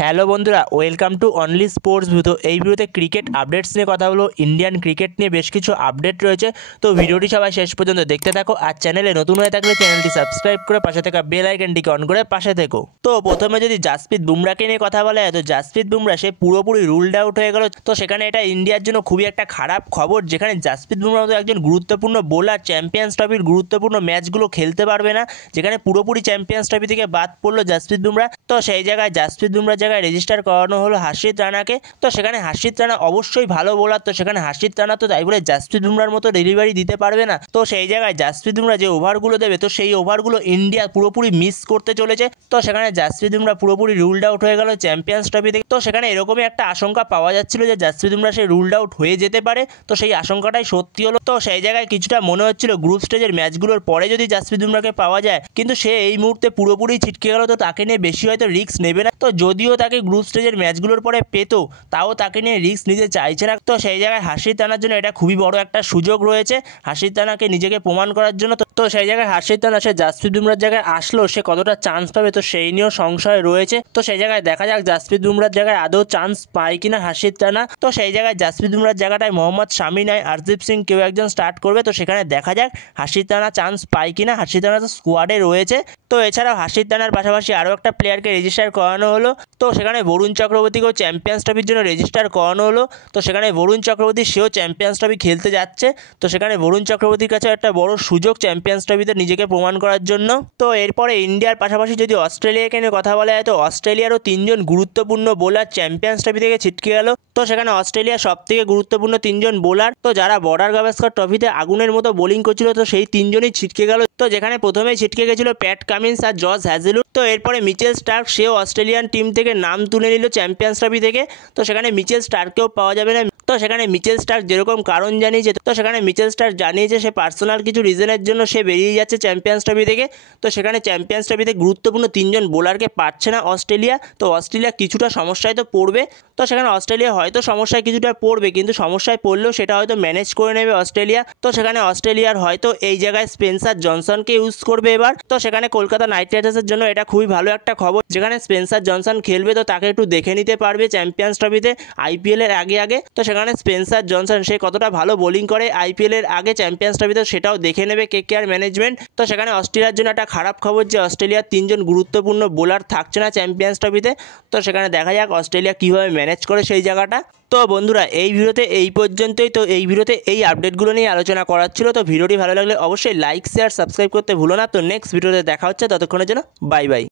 Hello বন্ধুরা, welcome to only sports view. তো এই ভিডিওতে ক্রিকেট আপডেটস নিয়ে কথা হলো। ইন্ডিয়ান ক্রিকেট নিয়ে বেশ কিছু আপডেট রয়েছে, তো ভিডিওটি সবাই শেষ পর্যন্ত দেখতে থাকো। আর চ্যানেলে নতুন হয়ে থাকলে চ্যানেলটি সাবস্ক্রাইব করে পাশে থাকা বেল আইকনটিকে অন করে পাশে থেকো। তো প্রথমে যদি জাসপ্রীত বুমরাকে নিয়ে কথা বলা হয়, তো জাসপ্রীত বুমরা সে পুরোপুরি রুলড আউট হয়ে গেল। তো সেখানে এটা ইন্ডিয়ার জন্য খুবই একটা খারাপ খবর, যেখানে জাসপ্রীত বুমরা মতো একজন গুরুত্বপূর্ণ বোলার চ্যাম্পিয়ন্স ট্রফির গুরুত্বপূর্ণ ম্যাচগুলো খেলতে পারবে না, যেখানে পুরোপুরি চ্যাম্পিয়ন্স ট্রফি থেকে বাদ পড়লো জাসপ্রীত বুমরা। তো সেই জায়গায় জাসপ্রীত বুমরার জায়গায় রেজিস্টার করানো হলো হার্ষিত রানাকে। তো সেখানে হার্ষিত রানা অবশ্যই ভালো বোলার, তো সেখানে হার্ষিত রানা তো তাই বলে জাসপ্রীত বুমরার মতো ডেলিভারি দিতে পারবে না। তো সেই জায়গায় জাসপ্রীত বুমরা যে ওভারগুলো দেবে, তো সেই ওভারগুলো ইন্ডিয়া পুরোপুরি মিস করতে চলেছে। তো সেখানে জাসপ্রীত বুমরা পুরোপুরি রুলড আউট হয়ে গেল চ্যাম্পিয়ন্স ট্রফি থেকে। তো সেখানে এরকমই একটা আশঙ্কা পাওয়া যাচ্ছিল যে জাসপ্রীত বুমরা সে রুলড আউট হয়ে যেতে পারে, তো সেই আশঙ্কাটাই সত্যি হলো। তো সেই জায়গায় কিছুটা মনে হচ্ছিল গ্রুপ স্টেজের ম্যাচগুলোর পরে যদি জাসপ্রীত বুমরাকে পাওয়া যায়, কিন্তু সে এই মুহূর্তে পুরোপুরি ছিটকে গেল। তো তাকে নিয়ে বেশি হয়তো রিস্ক নেবে না। তো যদিও তাকে গ্রুপ স্টেজের ম্যাচগুলোর পরে পেত, তাও তাকে নিয়ে রিস্ক নিতে চাইছে না। তো সেই জায়গায় হার্ষিত রানার জন্য এটা খুবই বড় একটা সুযোগ রয়েছে হার্ষিত রানাকে নিজেকে প্রমাণ করার জন্য। তো সেই জায়গায় হার্ষিত রানা সে জাসপ্রীত বুমরার জায়গায় আসলো, সে কতটা চান্স পাবে তো সেই নিয়েও সংশয় রয়েছে। তো সেই জায়গায় দেখা যাক জাসপ্রীত বুমরার জায়গায় আদৌ চান্স পায় কিনা হার্ষিত রানা। তো সেই জায়গায় জাসপ্রীত বুমরার জায়গাটায় মোহাম্মদ শামি নয় আরদীপ সিং কেউ একজন স্টার্ট করবে। তো সেখানে দেখা যাক হার্ষিত রানা চান্স পায় কিনা। হার্ষিত রানা তো স্কোয়াডে রয়েছে। তো এছাড়াও হার্ষিত রানার পাশাপাশি আরও একটা প্লেয়ারকে রেজিস্টার করানো হলো। তো সেখানে বরুণ চক্রবর্তীকেও চ্যাম্পিয়ন্স ট্রফির জন্য রেজিস্টার করানো হলো। তো সেখানে বরুণ চক্রবর্তী সেও চ্যাম্পিয়ন্স ট্রফি খেলতে যাচ্ছে। তো সেখানে বরুণ চক্রবর্তীর কাছে একটা বড় সুযোগ চ্যাম্পিয়ন্স ট্রফিতে নিজেকে প্রমাণ করার জন্য। তো এরপরে ইন্ডিয়ার পাশাপাশি যদি অস্ট্রেলিয়াকে নিয়ে কথা বলা হয়, তো অস্ট্রেলিয়ারও তিনজন গুরুত্বপূর্ণ বোলার চ্যাম্পিয়ন্স ট্রফি থেকে ছিটকে গেল। তো সেখানে অস্ট্রেলিয়ার সবথেকে গুরুত্বপূর্ণ তিনজন বোলার, তো যারা বর্ডার গাভাস্কর ট্রফিতে আগুনের মতো বোলিং করছিল, তো সেই তিনজনই ছিটকে গেল। তো যেখানে প্রথমেই ছিটকে গেছিল প্যাট কামিন্স আর জস হ্যাজেলউড। তো এরপরে মিচেল স্টার্ক সেও অস্ট্রেলিয়ান টিম থেকে নাম তুলে নিল চ্যাম্পিয়ন্স ট্রফি থেকে। তো সেখানে মিচেল স্টার্ককেও পাওয়া যাবে না। তো সেখানে মিচেল স্টার্ক যেরকম কারণ জানিয়েছে, তো সেখানে মিচেল স্টার্ক জানিয়েছে সে পার্সোনাল কিছু রিজনের জন্য সে বেরিয়ে যাচ্ছে চ্যাম্পিয়ন্স ট্রফি থেকে। তো সেখানে চ্যাম্পিয়ন্স ট্রফিতে গুরুত্বপূর্ণ তিনজন বোলারকে পাচ্ছে না অস্ট্রেলিয়া। তো অস্ট্রেলিয়া কিছুটা সমস্যায় তো পড়বে। তো সেখানে অস্ট্রেলিয়া হয়তো সমস্যায় কিছুটা পড়বে, কিন্তু সমস্যায় পড়লেও সেটা হয়তো ম্যানেজ করে নেবে অস্ট্রেলিয়া। তো সেখানে অস্ট্রেলিয়ার হয়তো এই জায়গায় স্পেন্সার জনসনকে ইউজ করবে এবার। তো সেখানে কলকাতা নাইট রাইডার্সের জন্য এটা খুবই ভালো একটা খবর, যেখানে স্পেন্সার জনসন খেলবে, তো তাকে একটু দেখে নিতে পারবে চ্যাম্পিয়ন্স ট্রফিতে আইপিএল এর আগে। তো সেখানে স্পেন্সার জনসন সে কতটা ভালো বোলিং করে আইপিএল এর আগে চ্যাম্পিয়ন্স ট্রফিতে, সেটাও দেখে নেবে কেকেআর ম্যানেজমেন্ট। তো সেখানে অস্ট্রেলিয়ার জন্য একটা খারাপ খবর যে অস্ট্রেলিয়ার তিনজন গুরুত্বপূর্ণ বোলার থাকছে না চ্যাম্পিয়ন্স ট্রফিতে। তো সেখানে দেখা যাক অস্ট্রেলিয়া কীভাবে ম্যানেজ করে সেই জায়গাটা। তো বন্ধুরা, এই ভিডিওতে এই পর্যন্তই। তো এই ভিডিওতে এই আপডেটগুলো নিয়ে আলোচনা করার ছিল। তো ভিডিওটি ভালো লাগলে অবশ্যই লাইক শেয়ার সাবস্ক্রাইব করতে ভুলো না। তো নেক্সট ভিডিওতে দেখা হচ্ছে, ততক্ষণের জন্য বাই বাই।